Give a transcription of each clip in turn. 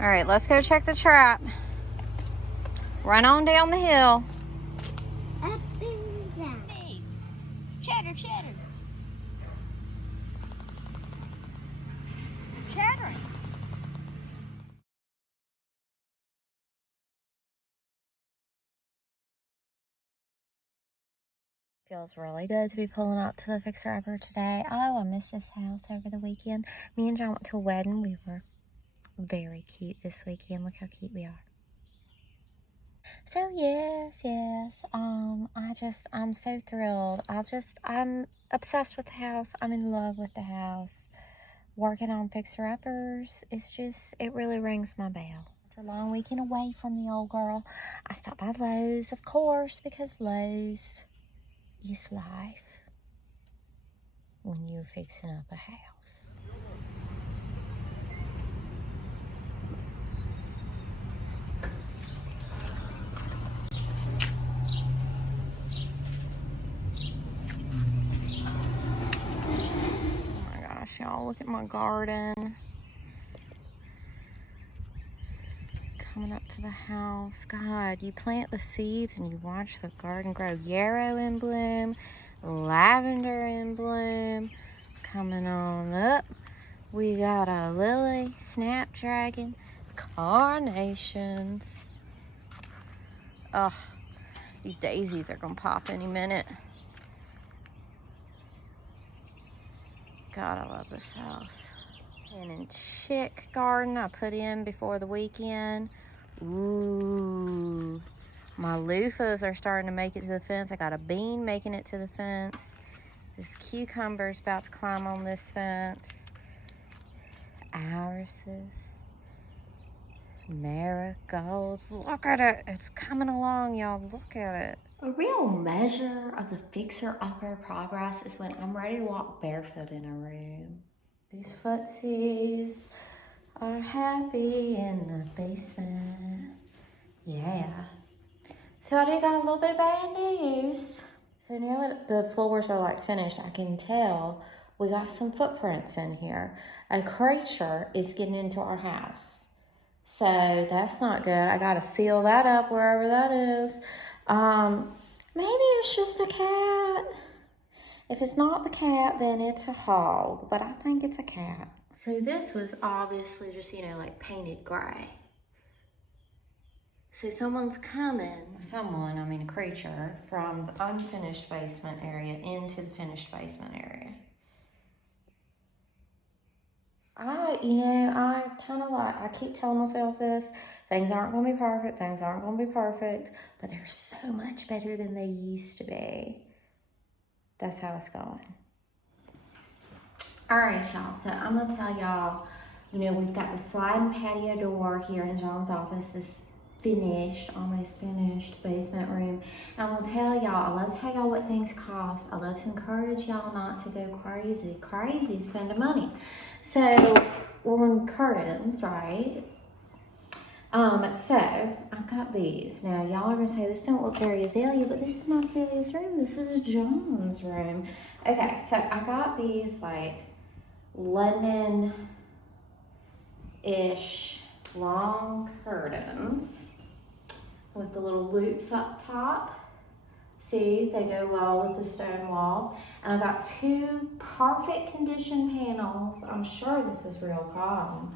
All right, let's go check the trap. Run on down the hill. Up and down. Hey, chatter, chatter. Chattering. Feels really good to be pulling up to the FixerUpper today. Oh, I missed this house over the weekend. Me and John went to a wedding. We were very cute this weekend. Look how cute we are. So yes, I'm so thrilled. I'm obsessed with the house. I'm in love with the house. Working on FixerUppers, it really rings my bell. After a long weekend away from the old girl, I stopped by Lowe's, of course, because Lowe's is life when you're fixing up a house. Y'all, look at my garden. Coming up to the house. God, you plant the seeds and you watch the garden grow. Yarrow in bloom, lavender in bloom. Coming on up, we got a lily, snapdragon, carnations. Ugh, these daisies are gonna pop any minute. God, I love this house. And in chick garden I put in before the weekend. Ooh, my loofahs are starting to make it to the fence. I got a bean making it to the fence. This cucumber's about to climb on this fence. Irises, marigolds. Look at it. It's coming along, y'all. Look at it. A real measure of the FixerUpper progress is when I'm ready to walk barefoot in a room. These footsies are happy in the basement. Yeah. So I do got a little bit of bad news. So now that the floors are like finished, I can tell we got some footprints in here. A creature is getting into our house. So that's not good. I gotta seal that up wherever that is. Maybe it's just a cat. If it's not the cat, then it's a hog, but I think it's a cat. So this was obviously just, like painted gray. So someone's coming, a creature, from the unfinished basement area into the finished basement area. I keep telling myself this, things aren't gonna be perfect, but they're so much better than they used to be. That's how it's going. All right, y'all, so I'm gonna tell y'all, we've got the sliding patio door here in John's office, this almost finished basement room. And I'm gonna tell y'all, I love to tell y'all what things cost. I love to encourage y'all not to go crazy spending money. So we're on curtains, right? So I've got these. Now y'all are gonna say this don't look very Azalea, but this is not Azalea's room. This is John's room. Okay, so I got these like linen-ish long curtains with the little loops up top. See, they go well with the stone wall. And I got 2 perfect condition panels. I'm sure this is real cotton.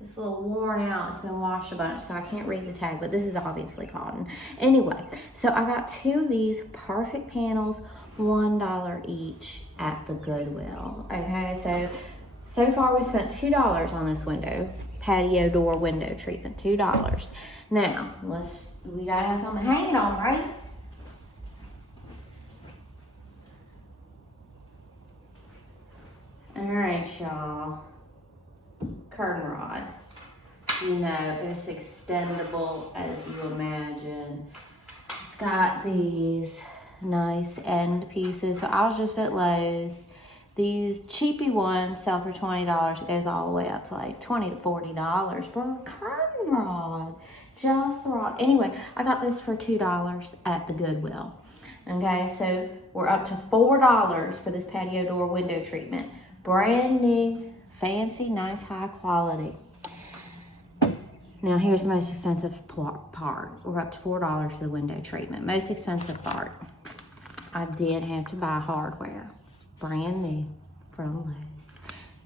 It's a little worn out. It's been washed a bunch, so I can't read the tag, but this is obviously cotton. Anyway, so I got 2 of these perfect panels, $1 each at the Goodwill. Okay, so far we spent $2 on this patio door window treatment, $2. Now, we gotta have something to hang it on, right? All right, y'all. Curtain rod. It's extendable as you imagine. It's got these nice end pieces. So I was just at Lowe's. These cheapy ones sell for $20. It goes all the way up to like $20 to $40 for a curtain rod. Just the rod. Anyway, I got this for $2 at the Goodwill. Okay, so we're up to $4 for this patio door window treatment. Brand new, fancy, nice, high quality. Now here's the most expensive part. We're up to $4 for the window treatment. Most expensive part. I did have to buy hardware. Brand new from Lowe's.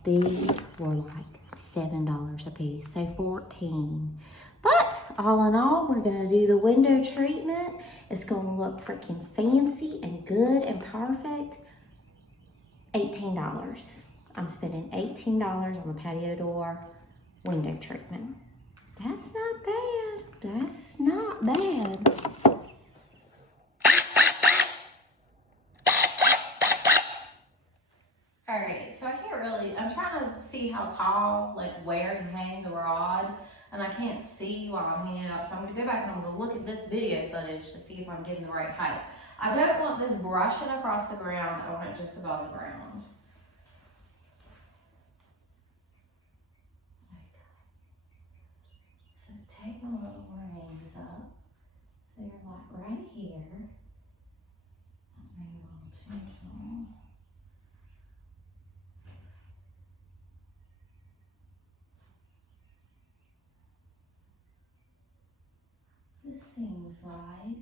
These were like $7 a piece, so $14. But all in all, we're gonna do the window treatment. It's gonna look freaking fancy and good and perfect. $18. I'm spending $18 on the patio door window treatment. That's not bad. That's not bad. All right, so I can't really, I'm trying to see how tall, like where to hang the rod, and I can't see while I'm hanging it up. So I'm gonna go back and I'm gonna look at this video footage to see if I'm getting the right height. I don't want this brushing across the ground. I want it just above the ground. So take my little rings up. So you're like right here. Let's make it a little gentle. This seems right.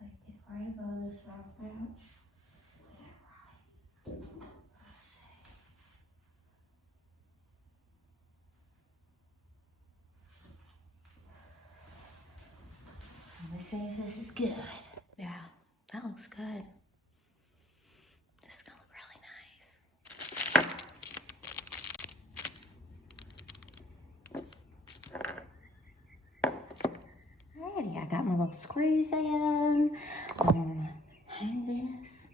Like it right above this rock pouch. Is that right? Let's see. Let me see if this is good. Yeah, that looks good. This is gonna look really nice. Alrighty, I got my little screws in. I'm gonna hang this.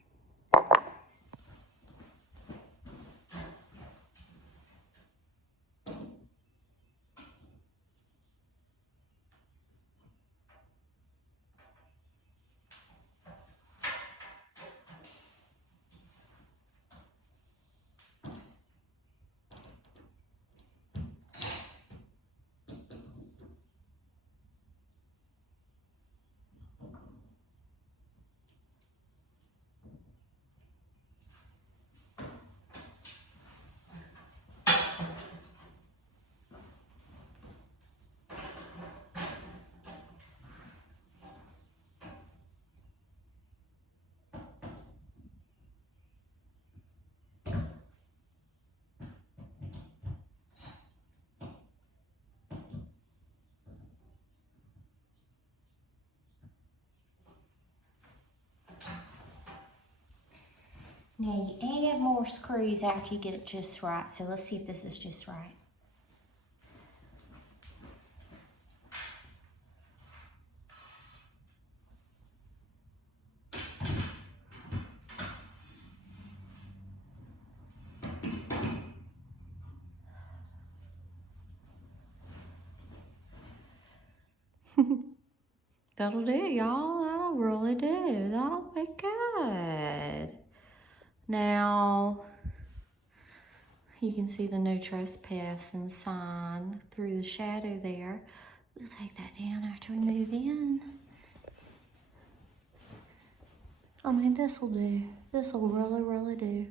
Now you add more screws after you get it just right. So let's see if this is just right. That'll do, y'all. That'll really do. That'll be good. Now, you can see the no trespassing sign through the shadow there. We'll take that down after we move in. I mean, this'll do. This'll really, really do.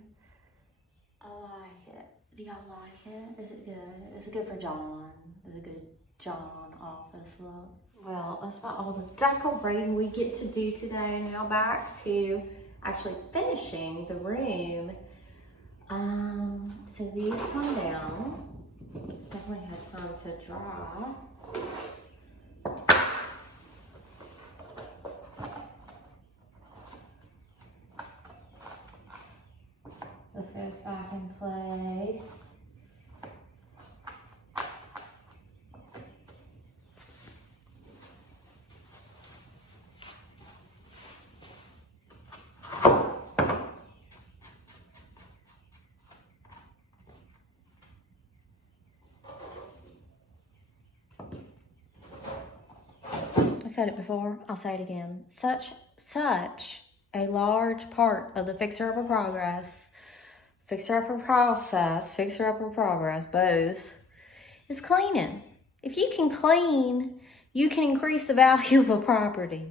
I like it. Do y'all like it? Is it good? Is it good for John? Is it good John office look? Well, that's about all the decorating we get to do today. Now back to actually finishing the room. So these come down. It's definitely had time to dry. This goes back in place. I've said it before, I'll say it again. Such a large part of the FixerUpper progress, FixerUpper process, FixerUpper progress, both, is cleaning. If you can clean, you can increase the value of a property.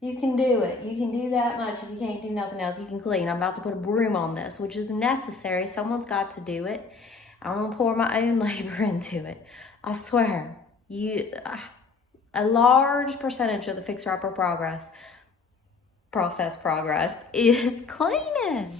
You can do it. You can do that much. If you can't do nothing else, you can clean. I'm about to put a broom on this, which is necessary. Someone's got to do it. I don't want to pour my own labor into it. I swear, a large percentage of the FixerUpper progress is cleaning.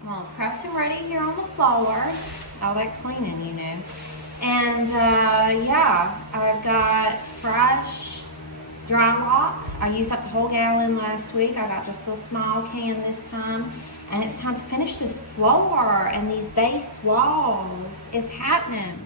I'm all prepped and ready here on the floor. I like cleaning, you know. And yeah, I've got fresh Groundhog. I used up the whole gallon last week. I got just a small can this time. And it's time to finish this floor and these base walls. It's happening.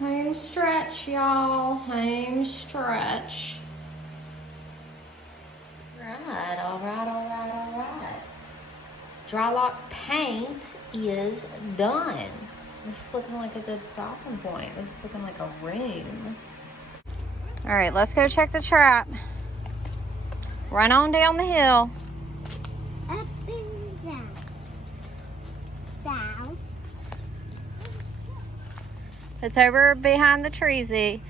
Home stretch, y'all. Home stretch. Right, all right, all right, all right. Dry lock paint is done. This is looking like a good stopping point. This is looking like a room. All right, let's go check the trap. Run on down the hill. Up and down. Down. It's over behind the treesy.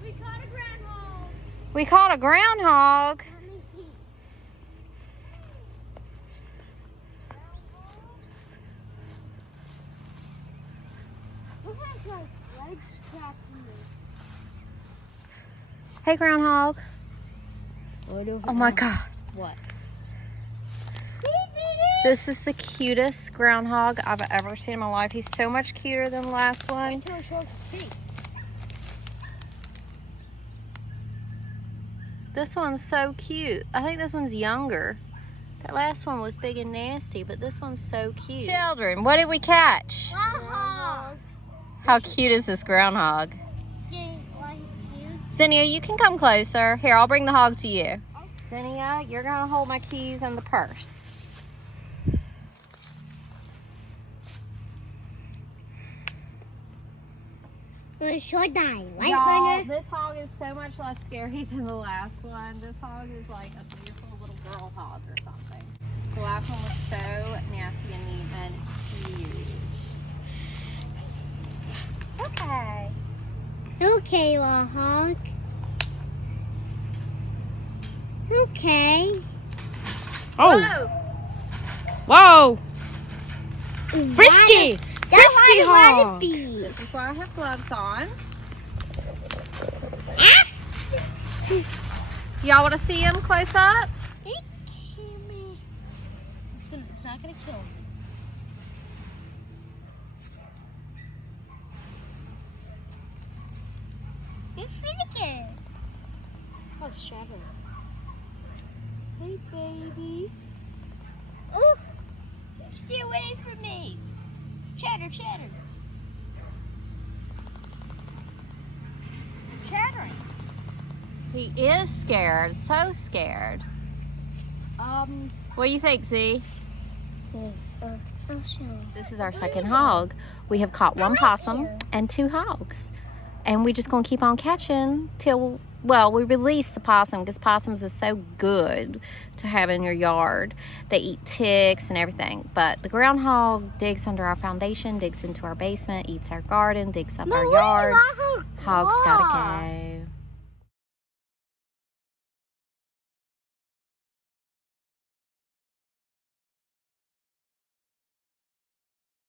We caught a groundhog. We caught a groundhog. Let me see. Looks like leg scratching me. Hey, groundhog. Oh my God. What? This is the cutest groundhog I've ever seen in my life. He's so much cuter than the last one. Until it shows his teeth. This one's so cute. I think this one's younger. That last one was big and nasty, but this one's so cute. Children, what did we catch? Groundhog. How cute is this groundhog? Yeah, like you. Zinnia, you can come closer. Here, I'll bring the hog to you. Zinnia, you're gonna hold my keys and the purse. Should I? Y'all, this hog is so much less scary than the last one. This hog is like a beautiful little girl hog or something. The last one was so nasty and mean and huge. Okay. Okay, Groundhog. Okay. Oh. Whoa. Frisky. Frisky hog. This is why I have gloves on. Y'all want to see him close up? It's not gonna kill me. You're finicky. Oh, shadow. Hey, baby. Oh, stay away from me. Chatter, chatter. Chattering. He is scared, so scared. What do you think, Z? This is our second hog. We have caught one possum and 2 hogs. And we're just going to keep on catching till, well, we release the possum because possums is so good to have in your yard. They eat ticks and everything. But the groundhog digs under our foundation, digs into our basement, eats our garden, digs up our yard. Hogs gotta go.